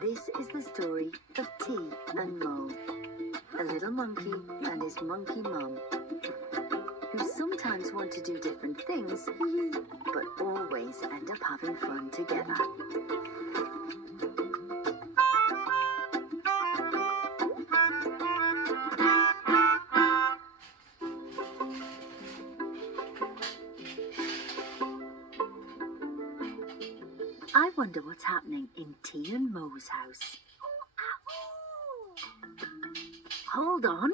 This is the story of T and Mo, a little monkey and his monkey mum, who sometimes want to do different things, but always end up having fun together. I wonder what's happening in T and Mo's house. Hold on.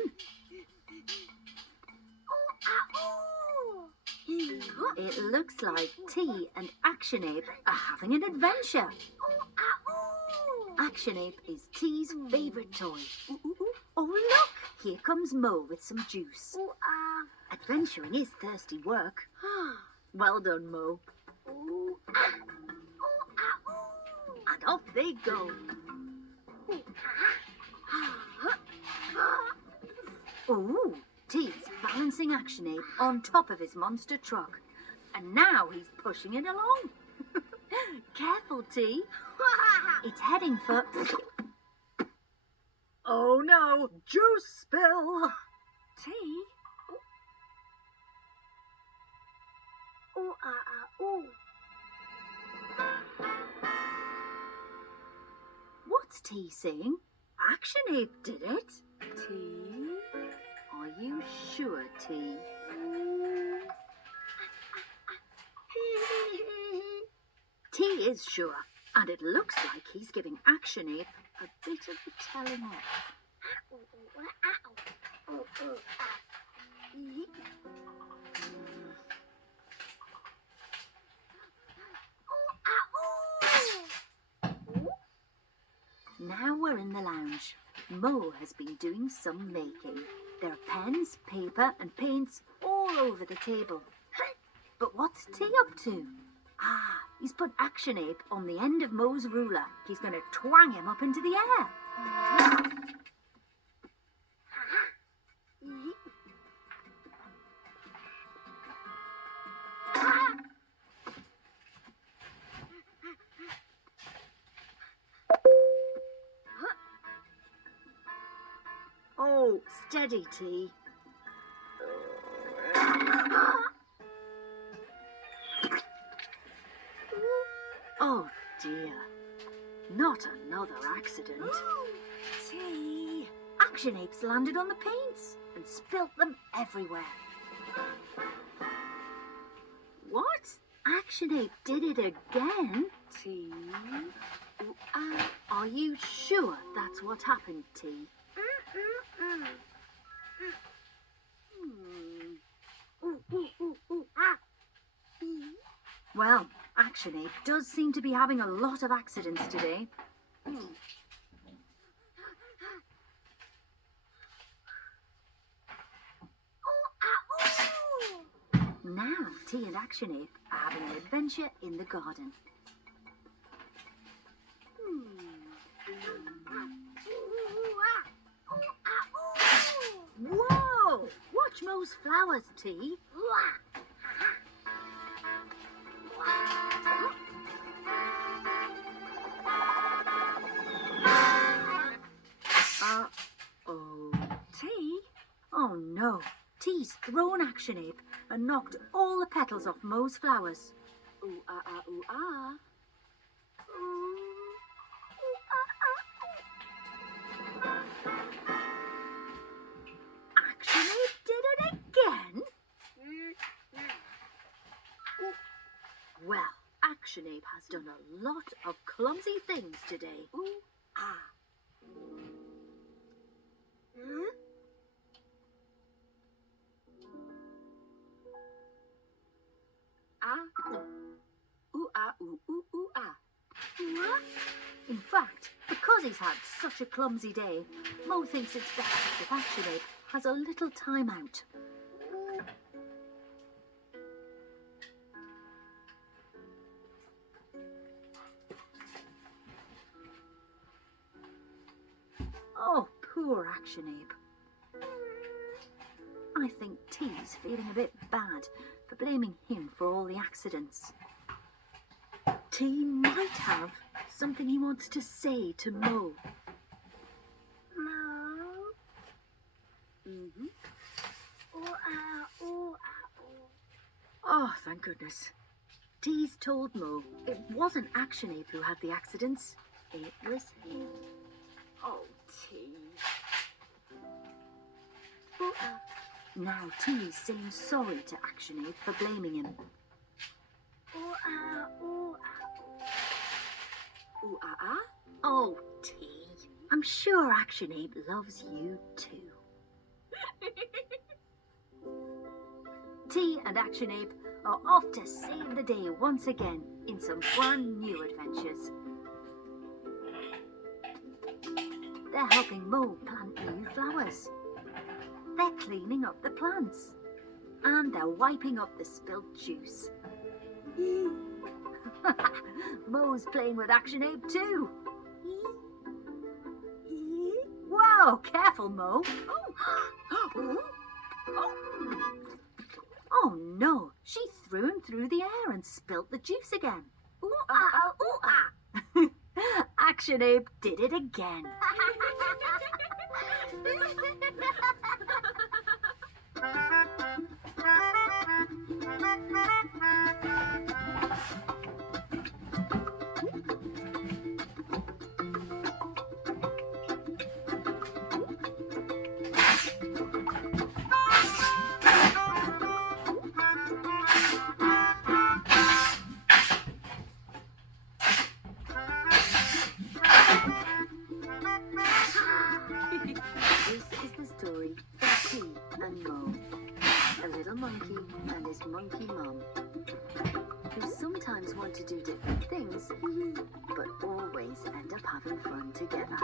It looks like T and Action Ape are having an adventure. Action Ape is T's favourite toy. Oh look, here comes Mo with some juice. Adventuring is thirsty work. Well done, Mo. And off they go. Oh, T's balancing Action Ape on top of his monster truck. And now he's pushing it along. Careful, T. It's heading for... Oh no, juice spill. T? What's T saying? Action Ape did it. T? Are you sure, T? T is sure, and it looks like he's giving Action Ape a bit of the telling off. Now we're in the lounge. Mo has been doing some making. There are pens, paper and paints all over the table. But what's T up to? He's put Action Ape on the end of Mo's ruler. He's going to twang him up into the air. Oh, steady, T. Oh dear, not another accident. T! Action Ape's landed on the paints and spilt them everywhere. What? Action Ape did it again? T? Are you sure that's what happened, T? Well, Action Ape does seem to be having a lot of accidents today. Now T and Action Ape are having an adventure in the garden. Whoa! Watch Mo's flowers, T. Uh-oh. T? Oh no. T's thrown Action Ape and knocked all the petals off Mo's flowers. Ooh-ah-ah-ooh-ah. Action Ape did it again? Well, Action Ape has done a lot of clumsy things today. In fact, because he's had such a clumsy day, Mo thinks it's best if Action Ape has a little time out. Oh, poor Action Ape. I think T's is feeling a bit bad for blaming him for all the accidents. T might have something he wants to say to Mo. Mo? Mm-hmm. Ooh. Oh, thank goodness. Tea's told Mo it wasn't Action Ape who had the accidents. It was him. Oh, T. Now Tea's saying sorry to Action Ape for blaming him. Ooh. Ooh, Oh, T. I'm sure Action Ape loves you too. T and Action Ape are off to save the day once again in some brand new adventures. They're helping Mo plant new flowers. They're cleaning up the plants. And they're wiping up the spilt juice. Mo's playing with Action Ape too. Whoa, careful, Mo. Oh no, she threw him through the air and spilt the juice again. Action Ape did it again. This is the story of T and Mo, a little monkey and his monkey mum, who sometimes want to do different things, but always end up having fun together.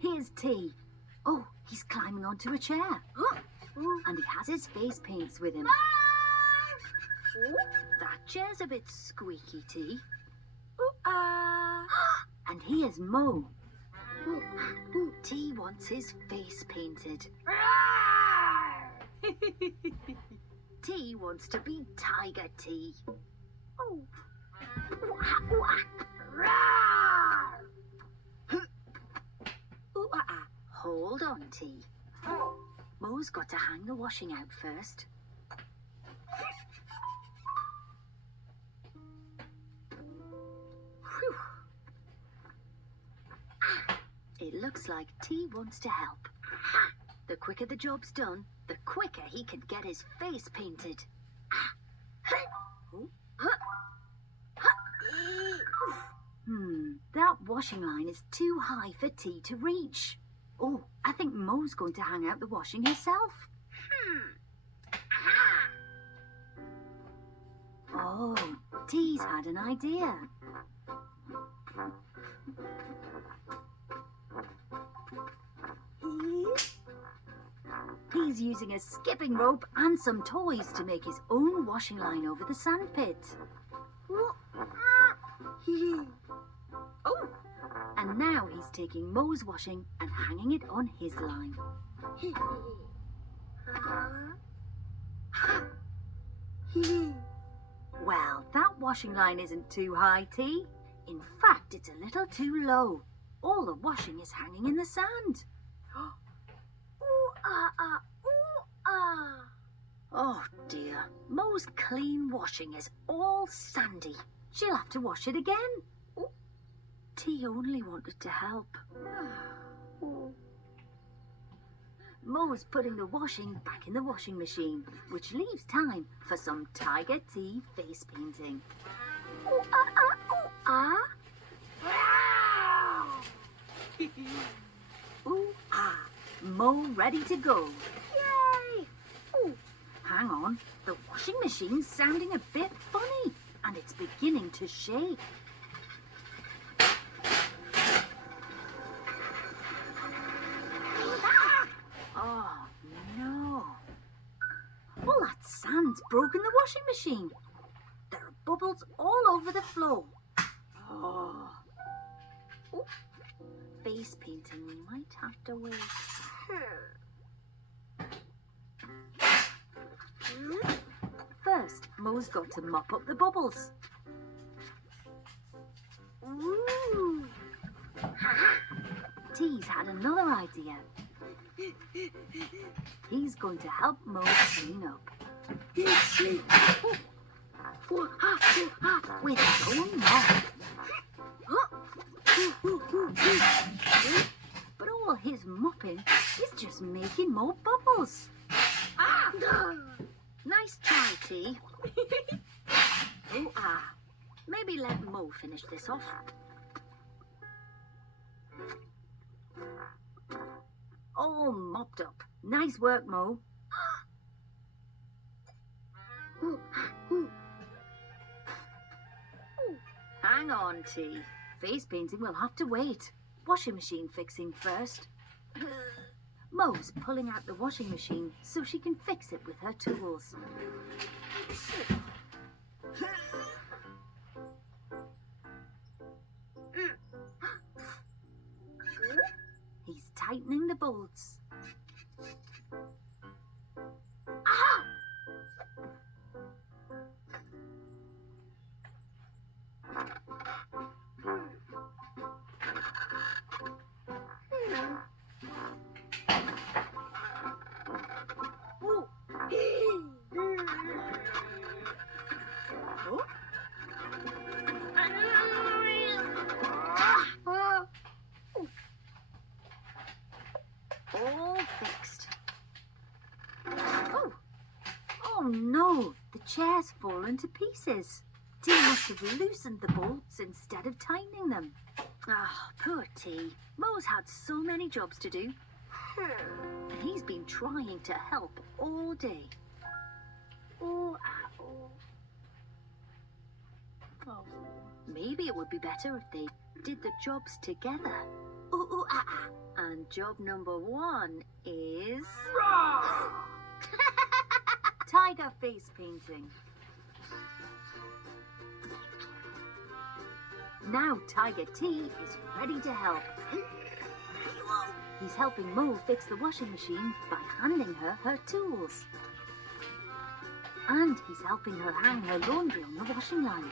Here's T. Oh, he's climbing onto a chair. And he has his face paints with him. That chair's a bit squeaky, T. And here's Mo. T wants his face painted. T wants to be Tiger T. Hold on, T. Mo's got to hang the washing out first. Whew. It looks like T wants to help. The quicker the job's done, the quicker he can get his face painted. That washing line is too high for T to reach. Oh, I think Mo's going to hang out the washing herself. Oh, T's had an idea. He's using a skipping rope and some toys to make his own washing line over the sandpit. Oh, and now he's taking Mo's washing and hanging it on his line. Well, that washing line isn't too high, T. In fact, it's a little too low. All the washing is hanging in the sand. Oh dear, Mo's clean washing is all sandy. She'll have to wash it again. T only wanted to help. Mo's putting the washing back in the washing machine, which leaves time for some Tiger T face painting. Mo ready to go. Yay! Hang on, the washing machine's sounding a bit funny, and it's beginning to shake. Oh, no. Oh, broken the washing machine. There are bubbles all over the floor. Oh. Oh. Face painting might have to wait. First, Mo's got to mop up the bubbles. Ooh. T's had another idea. He's going to help Mo clean up. With his own mop. But all his mopping is just making more bubbles. Nice try, T. Maybe let Mo finish this off. All mopped up. Nice work, Mo. Hang on, T. Face painting will have to wait. Washing machine fixing first. Mo's pulling out the washing machine so she can fix it with her tools. He's tightening the bolts. All fixed. Oh no, the chair's fallen to pieces. T must have loosened the bolts instead of tightening them. Poor T. Mo's had so many jobs to do. And he's been trying to help all day. Maybe it would be better if they did the jobs together. And job number 1 is... tiger face painting. Now Tiger T is ready to help. He's helping Mo fix the washing machine by handing her her tools. And he's helping her hang her laundry on the washing line.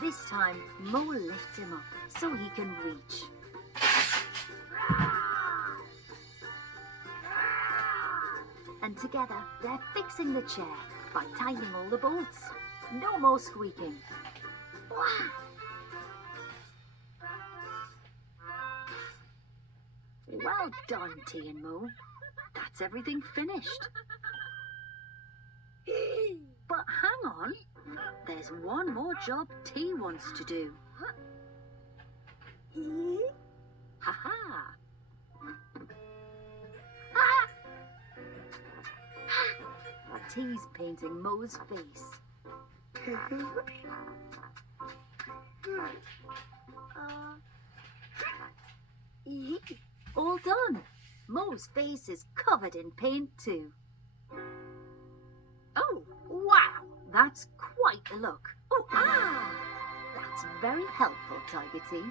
This time, Mo lifts him up so he can reach. And together, they're fixing the chair by tightening all the bolts. No more squeaking. Well done, T and Mo. That's everything finished. But hang on. There's one more job T wants to do. Ha-ha! T's painting Mo's face. All done. Mo's face is covered in paint too. Oh, wow! That's quite a look. That's very helpful, Tiger T.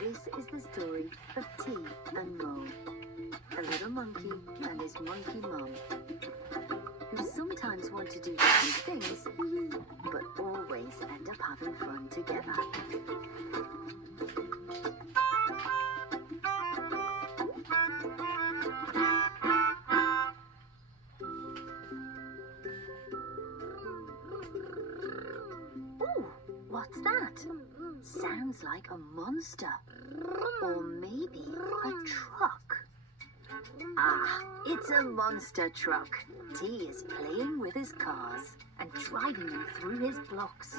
This is the story of T and Mo, a little monkey and his monkey mum, who sometimes want to do different things, but always end up having fun together. Ooh, what's that? Sounds like a monster. Or maybe a truck. Ah, it's a monster truck. T is playing with his cars and driving them through his blocks.